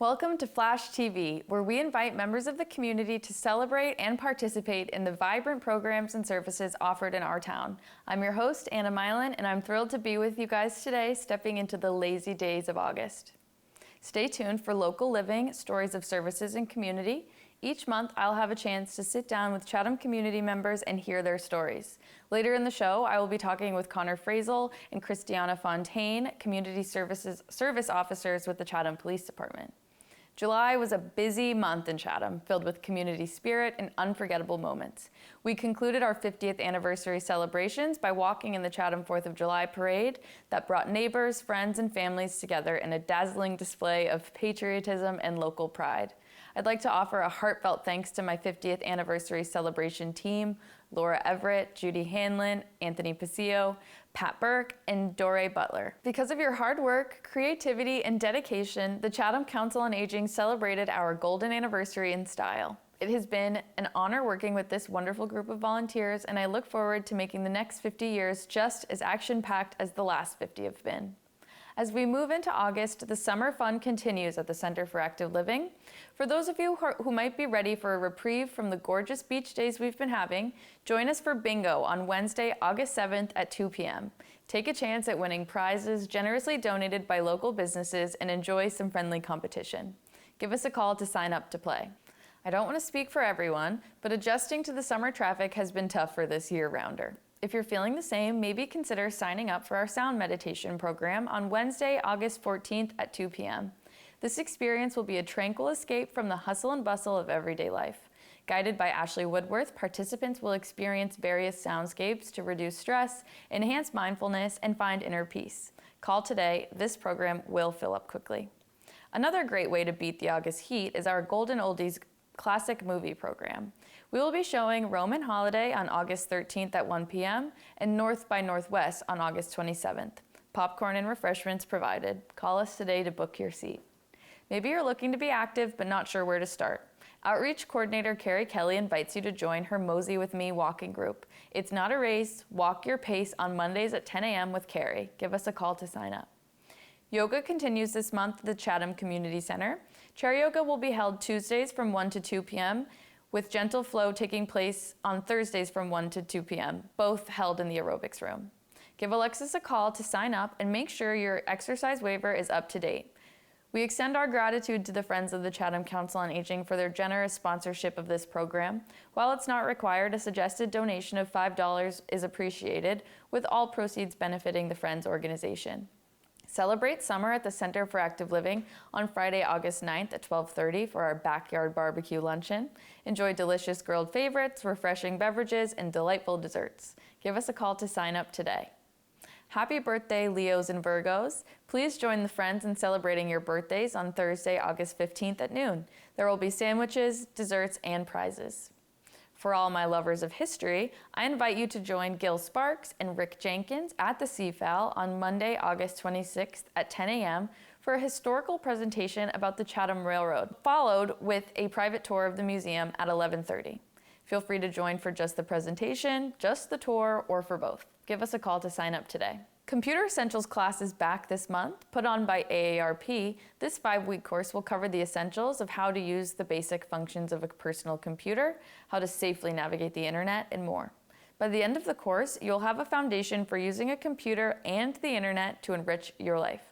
Welcome to Flash TV, where we invite members of the community to celebrate and participate in the vibrant programs and services offered in our town. I'm your host, Anna Milan, and I'm thrilled to be with you guys today, stepping into the lazy days of August. Stay tuned for Local Living, Stories of Services and Community. Each month, I'll have a chance to sit down with Chatham community members and hear their stories. Later in the show, I will be talking with Connor Frazel and Christiana Fontaine, community service officers with the Chatham Police Department. July was a busy month in Chatham, filled with community spirit and unforgettable moments. We concluded our 50th anniversary celebrations by walking in the Chatham 4th of July parade that brought neighbors, friends, and families together in a dazzling display of patriotism and local pride. I'd like to offer a heartfelt thanks to my 50th anniversary celebration team, Laura Everett, Judy Hanlon, Anthony Pasillo, Pat Burke, and Dore Butler. Because of your hard work, creativity, and dedication, the Chatham Council on Aging celebrated our golden anniversary in style. It has been an honor working with this wonderful group of volunteers, and I look forward to making the next 50 years just as action-packed as the last 50 have been. As we move into August, the summer fun continues at the Center for Active Living. For those of you who might be ready for a reprieve from the gorgeous beach days we've been having, join us for bingo on Wednesday, August 7th at 2 p.m. Take a chance at winning prizes generously donated by local businesses and enjoy some friendly competition. Give us a call to sign up to play. I don't want to speak for everyone, but adjusting to the summer traffic has been tough for this year-rounder. If you're feeling the same, maybe consider signing up for our sound meditation program on Wednesday, August 14th at 2 p.m. This experience will be a tranquil escape from the hustle and bustle of everyday life. Guided by Ashley Woodworth, participants will experience various soundscapes to reduce stress, enhance mindfulness, and find inner peace. Call today. This program will fill up quickly. Another great way to beat the August heat is our Golden Oldies Classic Movie program. We will be showing Roman Holiday on August 13th at 1 p.m. and North by Northwest on August 27th. Popcorn and refreshments provided. Call us today to book your seat. Maybe you're looking to be active but not sure where to start. Outreach Coordinator Carrie Kelly invites you to join her Mosey with Me walking group. It's not a race. Walk your pace on Mondays at 10 a.m. with Carrie. Give us a call to sign up. Yoga continues this month at the Chatham Community Center. Chair yoga will be held Tuesdays from 1 to 2 p.m., with gentle flow taking place on Thursdays from 1 to 2 p.m., both held in the aerobics room. Give Alexis a call to sign up and make sure your exercise waiver is up to date. We extend our gratitude to the Friends of the Chatham Council on Aging for their generous sponsorship of this program. While it's not required, a suggested donation of $5 is appreciated, with all proceeds benefiting the Friends organization. Celebrate summer at the Center for Active Living on Friday, August 9th at 12:30 for our backyard barbecue luncheon. Enjoy delicious grilled favorites, refreshing beverages, and delightful desserts. Give us a call to sign up today. Happy birthday, Leos and Virgos. Please join the Friends in celebrating your birthdays on Thursday, August 15th at noon. There will be sandwiches, desserts, and prizes. For all my lovers of history, I invite you to join Gil Sparks and Rick Jenkins at the CFAL on Monday, August 26th at 10 a.m. for a historical presentation about the Chatham Railroad, followed with a private tour of the museum at 11:30. Feel free to join for just the presentation, just the tour, or for both. Give us a call to sign up today. Computer Essentials class is back this month. Put on by AARP, this 5-week course will cover the essentials of how to use the basic functions of a personal computer, how to safely navigate the internet, and more. By the end of the course, you'll have a foundation for using a computer and the internet to enrich your life.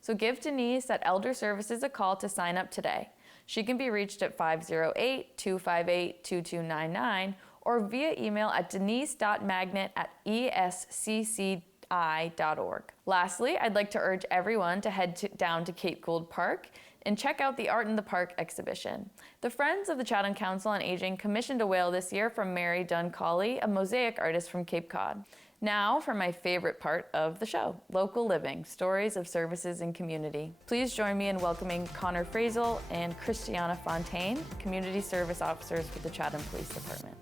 So give Denise at Elder Services a call to sign up today. She can be reached at 508-258-2299 or via email at denise.magnet@escc.org. Lastly, I'd like to urge everyone to head down to Cape Gould Park and check out the Art in the Park exhibition. The Friends of the Chatham Council on Aging commissioned a whale this year from Mary Dunn Colley, a mosaic artist from Cape Cod. Now for my favorite part of the show, Local Living, Stories of Services and Community. Please join me in welcoming Connor Frazel and Christiana Fontaine, Community Service Officers with the Chatham Police Department.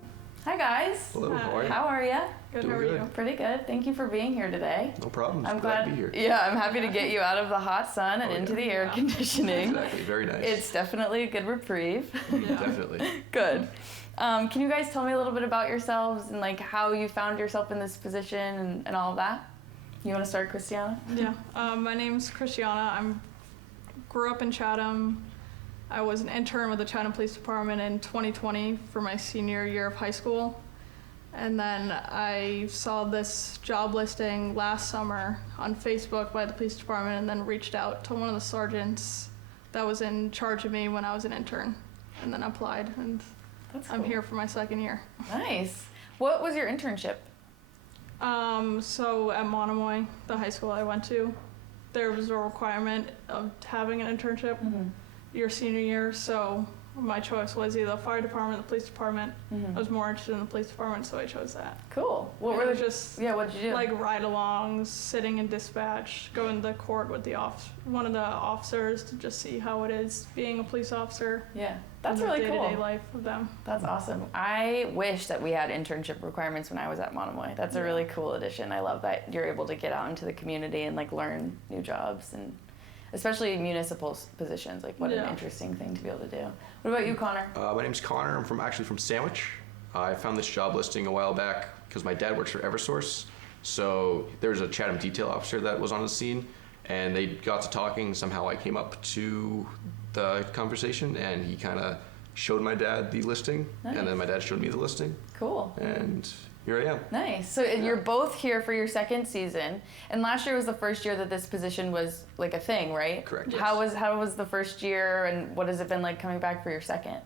Hi guys. Hello, how are you? How are you? Good, Doing how are good. you? Pretty good. Thank you for being here today. No problem. I'm glad to be here. Yeah, I'm happy to get you out of the hot sun and Oh, into yeah. the air conditioning. Exactly, very nice. It's definitely a good reprieve. Definitely. Good. Can you guys tell me a little bit about yourselves and like how you found yourself in this position and all of that? You want to start, Christiana? Yeah. My name's Christiana. Grew up in Chatham. I was an intern with the Chatham Police Department in 2020 for my senior year of high school. And then I saw this job listing last summer on Facebook by the police department and then reached out to one of the sergeants that was in charge of me when I was an intern. And then applied, and That's I'm cool. here for my second year. Nice. What was your internship? So at Monomoy, the high school I went to, there was a requirement of having an internship your senior year, so my choice was either the fire department or the police department. I was more interested in the police department, so I chose that. Cool. What And were it the was just what'd you do? like ride-alongs, sitting in dispatch, going to court with one of the officers to just see how it is being a police officer. Yeah, that's and the really day-to-day cool. life of them. That's awesome. I wish that we had internship requirements when I was at Monomoy. That's a really cool addition. I love that you're able to get out into the community and like learn new jobs, and especially municipal positions. Like, what an interesting thing to be able to do. What about you, Connor? My name's Connor. I'm actually from Sandwich. I found this job listing a while back because my dad works for Eversource. So there was a Chatham detail officer that was on the scene, and they got to talking. Somehow I came up to the conversation, and he kind of showed my dad the listing, Nice. and then my dad showed me the listing, Cool. and here I am. Nice. So you're both here for your second season, and last year was the first year that this position was like a thing, right? Correct. Yes. How was the first year, and what has it been like coming back for your second?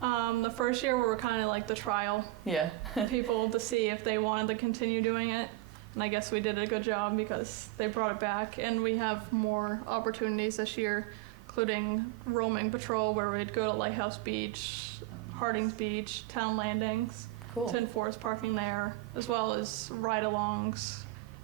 The first year we were kind of like the trial Yeah. people to see if they wanted to continue doing it. And I guess we did a good job because they brought it back. And we have more opportunities this year, including roaming patrol, where we'd go to Lighthouse Beach, Hardings Beach, Town Landings Cool. to enforce parking there, as well as ride-alongs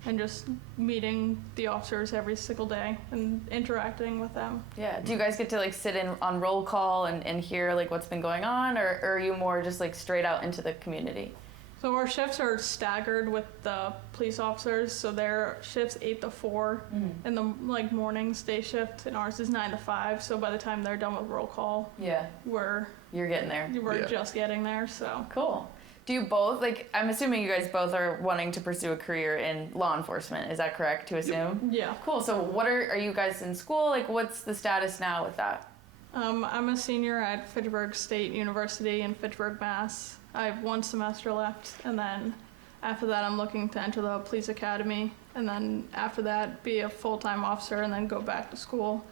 and just meeting the officers every single day and interacting with them. Yeah. Do you guys get to like sit in on roll call and hear like what's been going on, or are you more just like straight out into the community? So our shifts are staggered with the police officers. So their shifts 8 to 4 in the like mornings, day shift, and ours is 9 to 5. So by the time they're done with roll call, Yeah. we're You're getting there. Yeah. just getting there. So Cool. Do you both, like, I'm assuming you guys both are wanting to pursue a career in law enforcement. Is that correct to assume? yeah, Cool. So what are you guys in school? Like, what's the status now with that? I'm a senior at Fitchburg State University in Fitchburg, Mass. I have 1 semester left, and then after that, I'm looking to enter the police academy, and then after that, be a full-time officer, and then go back to school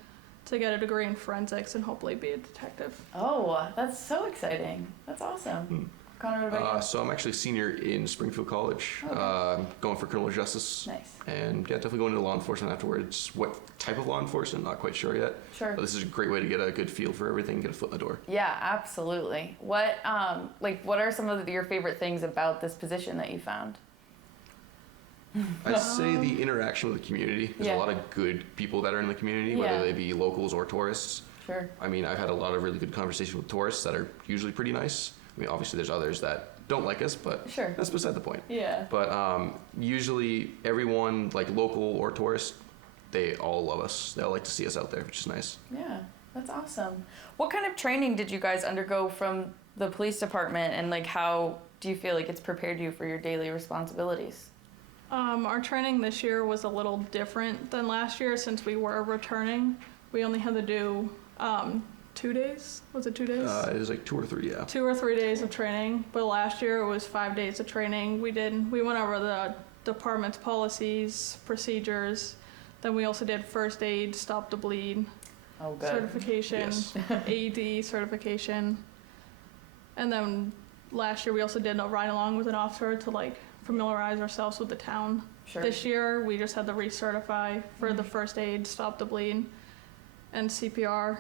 to get a degree in forensics and hopefully be a detective. Oh, that's so exciting. That's awesome. Connor, what about So I'm actually a senior in Springfield College, Okay. going for criminal justice. you? Nice. And yeah, definitely going into law enforcement afterwards. What type of law enforcement? Not quite sure yet. Sure. But this is a great way to get a good feel for everything, get a foot in the door. Yeah, absolutely. What are some of your favorite things about this position that you found? I'd say the interaction with the community. There's Yeah. a lot of good people that are in the community, whether Yeah. they be locals or tourists. Sure. I mean, I've had a lot of really good conversations with tourists that are usually pretty nice. I mean, obviously there's others that don't like us, but Sure. that's beside the point. Yeah. But usually everyone, like local or tourist, they all love us. They all like to see us out there, which is nice. Yeah, that's awesome. What kind of training did you guys undergo from the police department, and like how do you feel like it's prepared you for your daily responsibilities? Our training this year was a little different than last year since we were returning. We only had to do 2 days. Was it 2 days? It was like 2 or 3, yeah. 2 or 3 days of training, but last year it was 5 days of training. We went over the department's policies, procedures. Then we also did first aid, stop the bleed, Oh, good. certification, Yes. AED certification. And then last year we also did a ride along with an officer to like familiarize ourselves with the town. Sure. This year we just had to recertify for the first aid, stop the bleed, and CPR.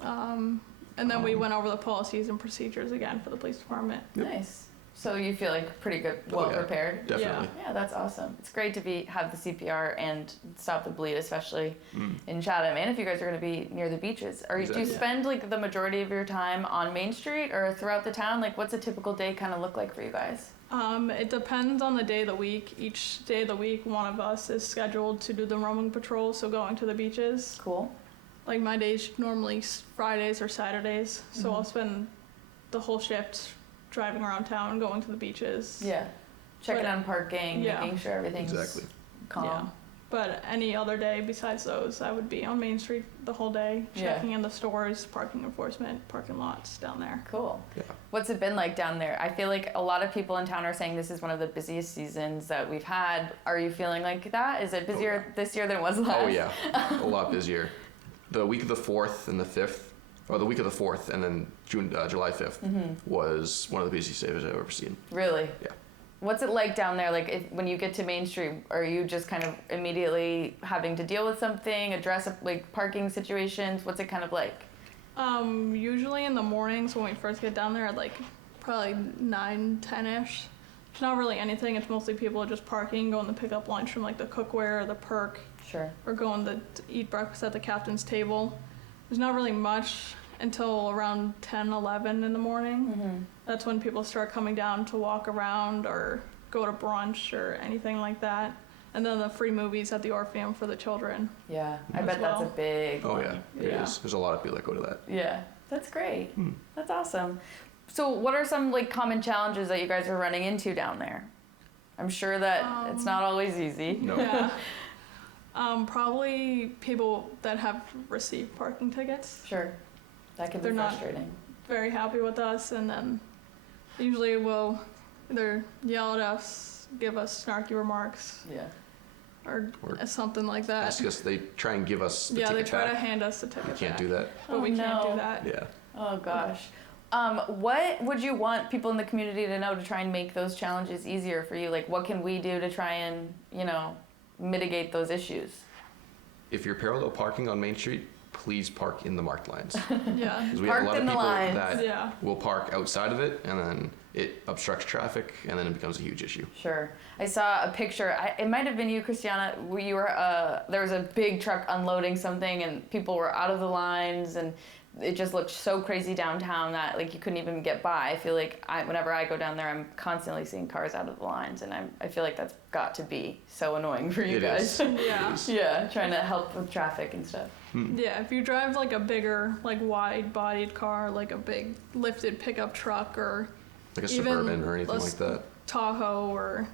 And then we went over the policies and procedures again for the police department. Nice. So you feel like pretty good, Oh, well yeah. prepared. Definitely. Yeah, that's awesome. It's great to have the CPR and stop the bleed, especially in Chatham, and if you guys are going to be near the beaches. Do you Exactly. spend like the majority of your time on Main Street or throughout the town? Like, what's a typical day kind of look like for you guys? It depends on the day of the week. Each day of the week, one of us is scheduled to do the roaming patrol, so going to the beaches. Cool. Like my days normally Fridays or Saturdays, so I'll spend the whole shift driving around town, going to the beaches. Yeah. Checking But- on parking, yeah. making sure everything's Exactly. calm. Yeah. But any other day besides those, I would be on Main Street the whole day, Yeah. checking in the stores, parking enforcement, parking lots down there. Cool. Yeah. What's it been like down there? I feel like a lot of people in town are saying this is one of the busiest seasons that we've had. Are you feeling like that? Is it busier this year than it was last? Oh yeah, a lot busier. The week of the 4th and the 5th, or the week of the 4th and then July 5th was one of the busiest days I've ever seen. Really? Yeah. What's it like down there? Like when you get to Main Street, are you just kind of immediately having to deal with something, address like parking situations? What's it kind of like? Usually in the mornings when we first get down there at like probably 9, 10-ish, it's not really anything. It's mostly people just parking, going to pick up lunch from like the cookware or the perk, Sure. or going to eat breakfast at the captain's table. There's not really much until around 10, 11 in the morning. That's when people start coming down to walk around or go to brunch or anything like that. And then the free movies at the Orpheum for the children. Yeah, I As bet that's a well. big Oh one. yeah, it is. There's a lot of people that go to that. Yeah, that's great. That's awesome. So what are some like common challenges that you guys are running into down there? I'm sure that it's not always easy. No. Yeah. Probably people that have received parking tickets. Sure. That can be They're not- frustrating. Very happy with us, and then usually will either yell at us, give us snarky remarks, Yeah. or Or something like that. Ask us. They try and give us the Yeah, they ticket try to back. hand us the ticket You can't back, do that. but Oh, we can't no. do that. Yeah. Oh gosh. What would you want people in the community to know to try and make those challenges easier for you? Like what can we do to try and, mitigate those issues? If you're parallel parking on Main Street, please park in the marked lines. Yeah. Because we Parked have a lot in of the people lines. that Yeah. will park outside of it, and then it obstructs traffic, and then it becomes a huge issue. Sure. I saw a picture. It might have been you, Christiana. Where you were. There was a big truck unloading something, and people were out of the lines, and it just looked so crazy downtown that like you couldn't even get by. I feel like whenever I go down there, I'm constantly seeing cars out of the lines, and I feel like that's got to be so annoying for you It guys. is. Yeah. It is. Yeah, trying to help with traffic and stuff. Yeah, if you drive like a bigger, like wide-bodied car, like a big lifted pickup truck, or Like a Even Suburban or anything less- like that. Tahoe or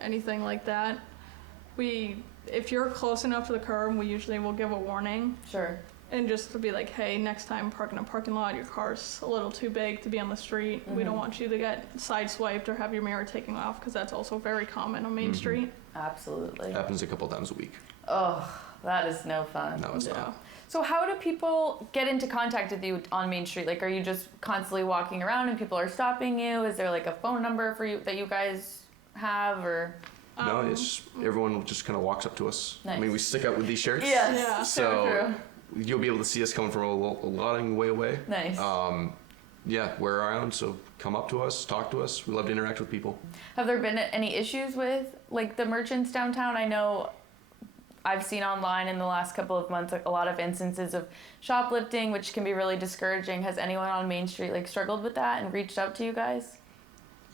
anything like that, if you're close enough to the curb, we usually will give a warning, Sure. and just to be like, hey, next time park in a parking lot, your car's a little too big to be on the street. We don't want you to get sideswiped or have your mirror taken off, because that's also very common on Main Street. Absolutely. Happens a couple times a week. Oh, that is no fun. No, it's Yeah. not. So how do people get into contact with you on Main Street? Like, are you just constantly walking around and people are stopping you? Is there like a phone number for you that you guys have, or? No, it's everyone just kind of walks up to us. I mean, Nice. we stick out with these shirts. Yeah. So you'll be able to see us coming from a long way away. Nice. Yeah, we're around, so come up to us, talk to us. We love to interact with people. Have there been any issues with like the merchants downtown? I know I've seen online in the last couple of months like, a lot of instances of shoplifting, which can be really discouraging. Has anyone on Main Street like struggled with that and reached out to you guys?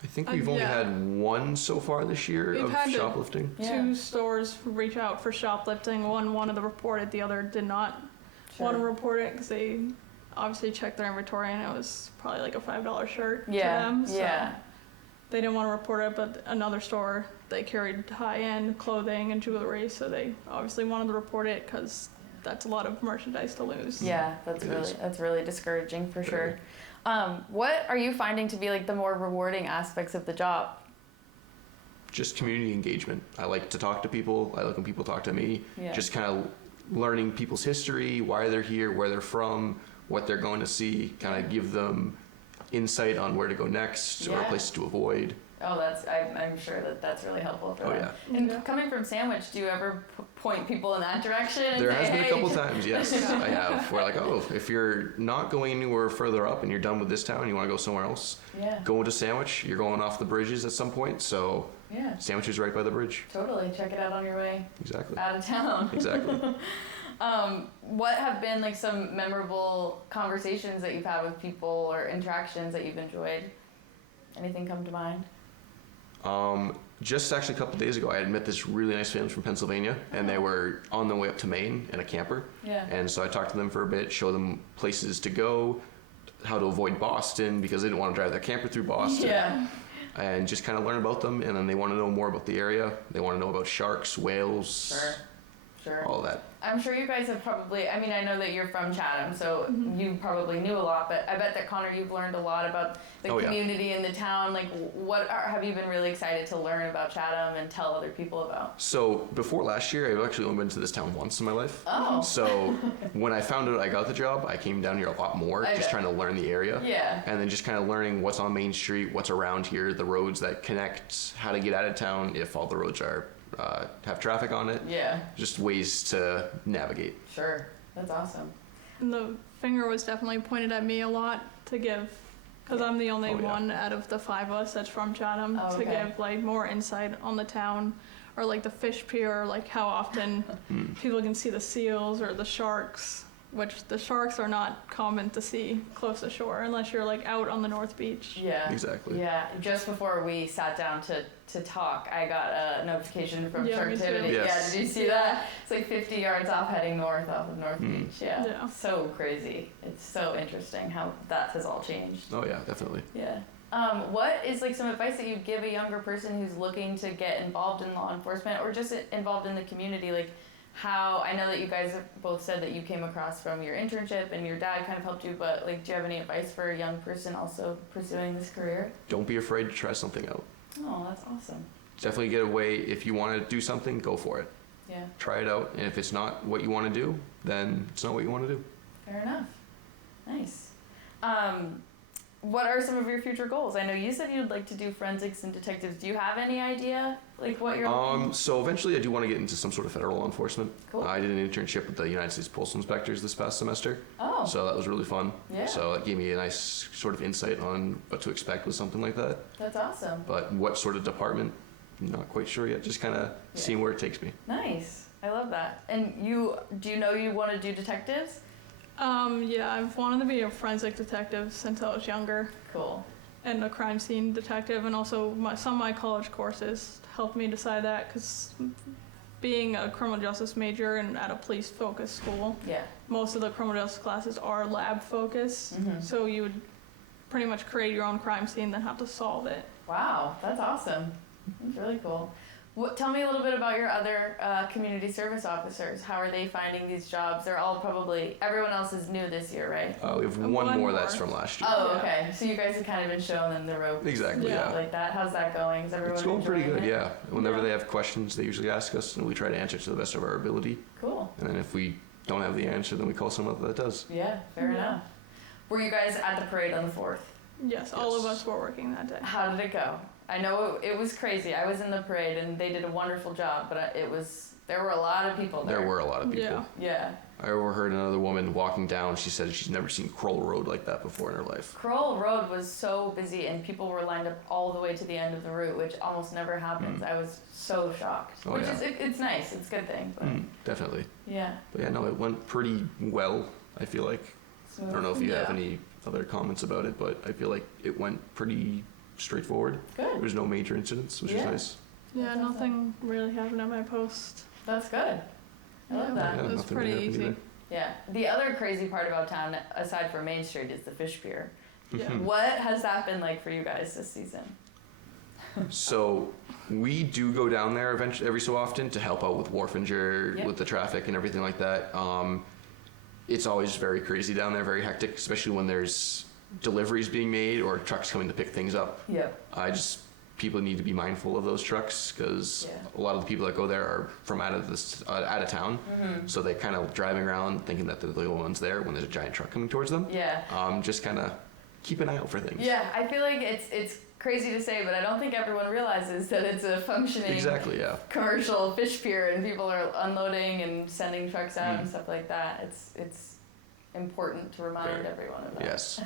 I think we've only yeah. had one so far this year We've of had to- shoplifting. Yeah. 2 stores reach out for shoplifting. One wanted to report it, the other did not want to report it, because they obviously checked their inventory and it was probably like a $5 shirt Yeah. to them. So Yeah. they didn't want to report it, but another store, they carried high-end clothing and jewelry, so they obviously wanted to report it, because that's a lot of merchandise to lose. Yeah, It is. that's really discouraging for Very. sure. What are you finding to be like the more rewarding aspects of the job? Just community engagement. I like to talk to people. I like when people talk to me. Yeah. Just kind of learning people's history, why they're here, where they're from, what they're going to see, kind of give them insight on where to go next or Yeah. places to avoid. Oh, I'm sure that's really helpful for Oh, them. yeah. And Yeah. coming from Sandwich, do you ever point people in that direction? And There say, has been hey? a couple times, yes, I have. Where like, oh, if you're not going anywhere further up and you're done with this town, you want to go somewhere else, Yeah. go into Sandwich. You're going off the bridges at some point, so Yeah. Sandwich is right by the bridge. Totally. Check it out on your way Exactly. out of town. Exactly. What have been like some memorable conversations that you've had with people or interactions that you've enjoyed? Anything come to mind? Just actually a couple days ago, I had met this really nice family from Pennsylvania, and they were on their way up to Maine in a camper. Yeah. And so I talked to them for a bit, showed them places to go, how to avoid Boston because they didn't want to drive their camper through Boston. Yeah. and just kind of learn about them. And then they want to know more about the area. They want to know about sharks, whales, Sure. all that. I'm sure you guys have probably, I mean, I know that you're from Chatham, so you probably knew a lot, but I bet that, Connor, you've learned a lot about the Oh, yeah. community and the town. Like, have you been really excited to learn about Chatham and tell other people about? So before last year, I've actually only been to this town once in my life. Oh. So when I found out I got the job, I came down here a lot more, I just bet. trying to learn the area. Yeah. And then just kind of learning what's on Main Street, what's around here, the roads that connect, how to get out of town if all the roads are have traffic on it. Yeah, Just ways to navigate. sure. That's awesome. And the finger was definitely pointed at me a lot to give, because I'm the only Oh, yeah. one out of the 5 of us that's from Chatham, Oh, to okay. give like more insight on the town, or like the fish pier, like how often people can see the seals or the sharks, which the sharks are not common to see close to shore unless you're like out on the North Beach. Yeah. Exactly. Yeah, just before we sat down to talk, I got a notification from Yeah, me too. Sharktivity. Yes. Yeah, did you see that? It's like 50 yards off heading north off of North Beach. Yeah. Yeah. So crazy. It's so interesting how that has all changed. Oh yeah, definitely. Yeah. What is like some advice that you'd give a younger person who's looking to get involved in law enforcement or just involved in the community? Like how, I know that you guys have both said that you came across from your internship and your dad kind of helped you, but like do you have any advice for a young person also pursuing this career? Don't be afraid to try something out. Oh, that's awesome. Definitely get away. If you want to do something, go for it. Yeah, Try it out. And if it's not what you want to do, then it's not what you want to do. fair enough. Nice. What are some of your future goals? I know you said you'd like to do forensics and detectives. Do you have any idea like what you're looking? So eventually I do want to get into some sort of federal law enforcement. Cool. I did an internship with the United States Postal Inspectors this past semester. Oh, So that was really fun. Yeah. So that gave me a nice sort of insight on what to expect with something like that. that's awesome. But what sort of department, not quite sure yet. Just kind of seeing where it takes me. Nice. I love that. And do you know you want to do detectives? Yeah, I've wanted to be a forensic detective since I was younger, Cool. and a crime scene detective, and also some of my college courses helped me decide that, because being a criminal justice major and at a police focused school, Yeah. most of the criminal justice classes are lab focused, Mhm. so you would pretty much create your own crime scene, then have to solve it. Wow, that's awesome. That's really cool. Tell me a little bit about your other community service officers. How are they finding these jobs? They're all probably, everyone else is new this year, right? We have One one more more. that's from last year. Oh, Yeah. okay. So you guys have kind of been showing them the ropes. Exactly, Yeah. yeah. Like that. How's that going? Is everyone It's going pretty enjoying good, it? yeah. Whenever Yeah. they have questions, they usually ask us, and we try to answer to the best of our ability. Cool. And then if we don't have the answer, then we call someone that does. Yeah, fair Yeah. enough. Were you guys at the parade on the 4th? Yes, all of Yes. us were working that day. How did it go? I know it was crazy. I was in the parade and they did a wonderful job, but there were a lot of people there. There were a lot of people. Yeah. Yeah. I overheard another woman walking down. She said she's never seen Kroll Road like that before in her life. Kroll Road was so busy and people were lined up all the way to the end of the route, which almost never happens. I was so shocked. Oh, which yeah. is it's nice. It's a good thing. But Definitely. yeah. But yeah, no, it went pretty well, I feel like. I don't know if you have Yeah. any other comments about it, but I feel like it went pretty straightforward. There Good. was no major incidents, which is Yeah. nice. Yeah, That's awesome. nothing really happened at my post. That's good. I love Yeah. that. Yeah, It was nothing pretty really happened easy. either. Yeah. The other crazy part about town, aside from Main Street, is the fish pier. Yeah. What has that been like for you guys this season? So we do go down there eventually, every so often to help out with Wharfinger, Yep. with the traffic and everything like that. It's always very crazy down there, very hectic, especially when there's deliveries being made or trucks coming to pick things up. Yep. People need to be mindful of those trucks because Yeah. a lot of the people that go there are from out of town, so they kind of driving around thinking that they're the only ones there when there's a giant truck coming towards them. Yeah. Just kind of keep an eye out for things. Yeah, I feel like it's crazy to say, but I don't think everyone realizes that it's a functioning Exactly. Yeah. commercial fish pier and people are unloading and sending trucks out and stuff like that. It's important to remind Very. everyone of that. Yes.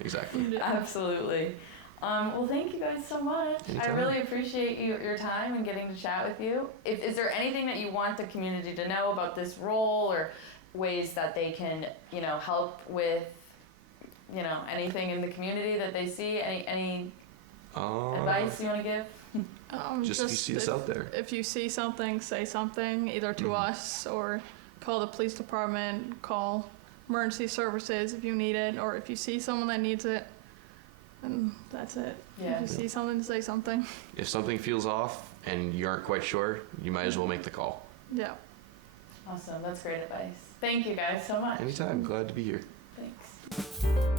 Exactly. Yeah. Absolutely. Well, thank you guys so much. I Anytime. really appreciate your time and getting to chat with you. Is there anything that you want the community to know about this role or ways that they can, help with, anything in the community that they see? Any advice you want to give? Just if you see us out there. If you see something, say something, either to us or call the police department, call emergency services if you need it, or if you see someone that needs it, and that's it. Yeah. If you see something, say something. If something feels off and you aren't quite sure, you might as well make the call. Yeah. Awesome. That's great advice. Thank you guys so much. Anytime. Glad to be here. Thanks.